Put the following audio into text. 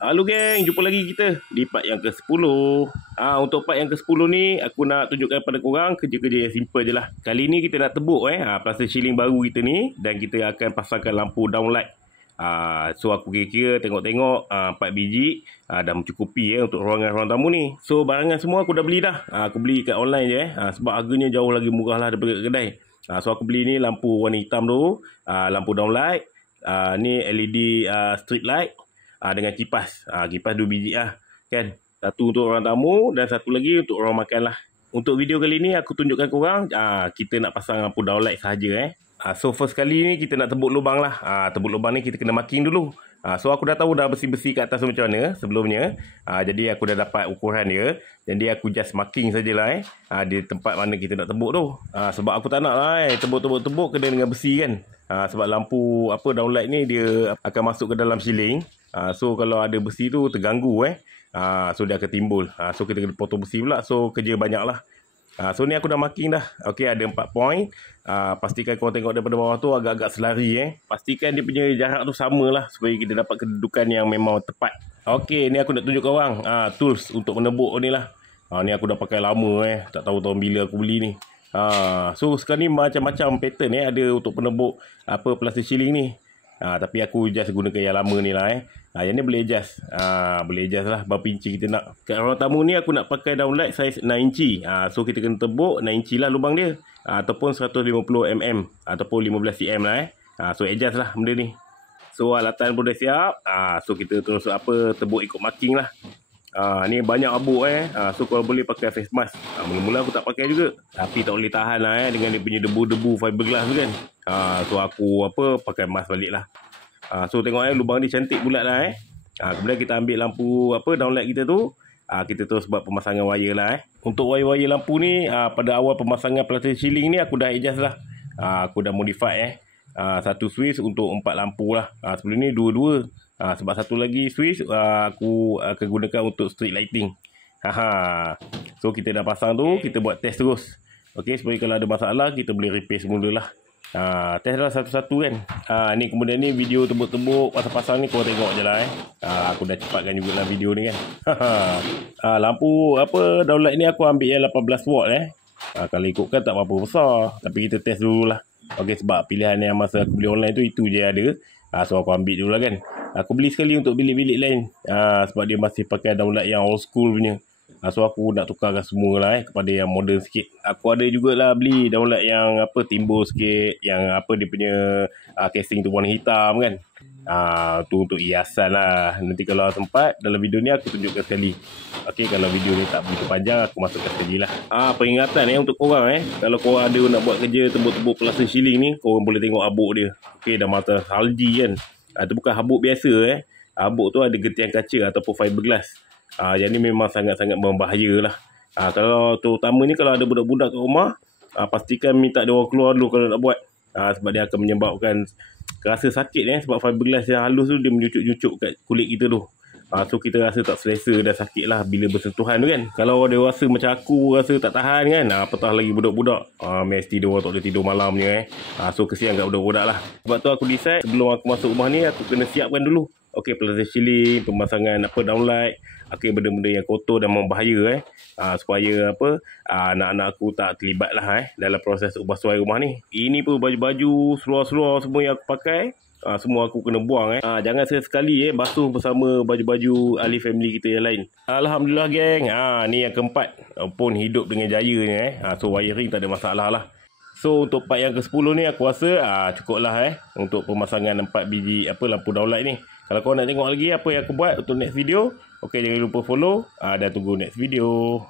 Halo geng, jumpa lagi kita di part yang ke-10. Untuk part yang ke-10 ni aku nak tunjukkan pada korang kerja-kerja yang simple je lah. Kali ni kita nak tebuk plaster ceiling baru kita ni, dan kita akan pasangkan lampu downlight. So aku kira-kira tengok-tengok 4 biji dah mencukupi untuk ruangan tamu ni. So barangan semua aku dah beli dah. Aku beli kat online je sebab harganya jauh lagi murah lah daripada kat kedai. So aku beli ni lampu warna hitam tu, lampu downlight, ni LED street light dengan kipas. Kipas 2 biji kan. Satu untuk orang tamu dan satu lagi untuk orang makan lah. Untuk video kali ni aku tunjukkan korang kita nak pasang lampu downlight sahaja So first kali ni kita nak tebuk lubang lah. Tebuk lubang ni kita kena marking dulu. So aku dah tahu dah besi-besi kat atas macam mana sebelumnya. Jadi aku dah dapat ukuran dia. Jadi aku just marking sajalah di tempat mana kita nak tebuk tu. Sebab aku tak nak lah tebuk kena dengan besi kan. Sebab lampu downlight ni dia akan masuk ke dalam ceiling. So kalau ada besi tu terganggu so dia akan timbul. So kita kena potong besi pula. So kerja banyak lah. So ni aku dah marking dah. Okey, ada 4 point. Pastikan korang tengok daripada bawah tu agak-agak selari Pastikan dia punya jarak tu samalah supaya kita dapat kedudukan yang memang tepat. Okey, ni aku nak tunjuk korang tools untuk menebuk ni lah. Ni aku dah pakai lama tak tahu tahun bila aku beli ni. So sekarang ni macam-macam pattern ada untuk penebuk plaster ceiling ni. Tapi aku just gunakan yang lama ni lah yang ni boleh adjust. Boleh adjust lah berapa inci kita nak. Kat ruang tamu ni aku nak pakai downlight saiz 6 inci. So kita kena tebuk 6 inci lah lubang dia. Ataupun 150 mm ataupun 15 cm lah So adjust lah benda ni. So alatan pun dah siap. So kita terus tebuk ikut marking lah. Ni banyak abuk So kalau boleh pakai face mask. Mula-mula aku tak pakai juga, tapi tak boleh tahan lah dengan dia punya debu-debu fiberglass tu kan. So aku pakai mask balik lah. So tengok lubang ni cantik bulat lah Kemudian kita ambil lampu downlight kita tu. Kita terus buat pemasangan wire lah Untuk wire-wire lampu ni pada awal pemasangan plaster ceiling ni aku dah adjust lah. Aku dah modify satu switch untuk 4 lampu lah. Sebelum ni 2-2. Sebab satu lagi switch aku akan gunakan untuk street lighting. So kita dah pasang tu, kita buat test terus. Okey, supaya kalau ada masalah kita boleh repair semula lah. Test lah satu-satu kan. Ni kemudian ni video tebuk-tebuk pasang-pasang ni korang tengok je lah Aku dah cepatkan jugalah video ni kan. Lampu downlight ni aku ambil yang 18 watt kalau ikutkan tak berapa besar, tapi kita test dulu lah. Okey, sebab pilihan yang masa aku beli online tu itu je ada. So aku ambil dulu lah kan. Aku beli sekali untuk bilik-bilik lain. Sebab dia masih pakai downlight yang old school punya. So aku nak tukarkan semua lah kepada yang modern sikit. Aku ada jugalah beli downlight yang timbul sikit, yang dia punya casing tu warna hitam kan. Tu untuk hiasan lah. Nanti kalau sempat dalam video ni aku tunjukkan sekali. Okey, kalau video ni tak begitu panjang aku masukkan sekali lah. Peringatan untuk korang kalau korang ada nak buat kerja tebuk-tebuk plaster ceiling ni, korang boleh tengok abuk dia. Okey, dah mata salji kan. Itu bukan habuk biasa Habuk tu ada getian kaca ataupun fiberglass. Yang ni memang sangat-sangat berbahaya lah. Kalau terutamanya kalau ada budak-budak kat rumah, pastikan minta dia orang keluar dulu kalau nak buat. Sebab dia akan menyebabkan rasa sakit sebab fiberglass yang halus tu dia menyucuk-nyucuk kat kulit kita tu. So kita rasa tak selesa dan sakit lah bila bersentuhan tu kan. Kalau dia rasa macam aku rasa tak tahan kan, apatah lagi budak-budak. Mesti dia orang tak boleh tidur malamnya So kesian kat budak-budak lah. Sebab tu aku decide sebelum aku masuk rumah ni aku kena siapkan dulu. Okey, plaster ceiling, pemasangan downlight. Okey, benda-benda yang kotor dan membahaya supaya anak-anak aku tak terlibat lah dalam proses ubah suai rumah ni. Ini pun baju-baju, seluar-seluar semua yang aku pakai, semua aku kena buang Jangan sekali-sekali basuh bersama baju-baju ahli family kita yang lain. Alhamdulillah geng. Ni yang keempat pun hidup dengan jaya ni So wiring tak ada masalah lah. So untuk part yang ke-10 ni aku rasa cukup lah untuk pemasangan 4 biji lampu downlight ni. Kalau korang nak tengok lagi apa yang aku buat untuk next video, okey, jangan lupa follow dan tunggu next video.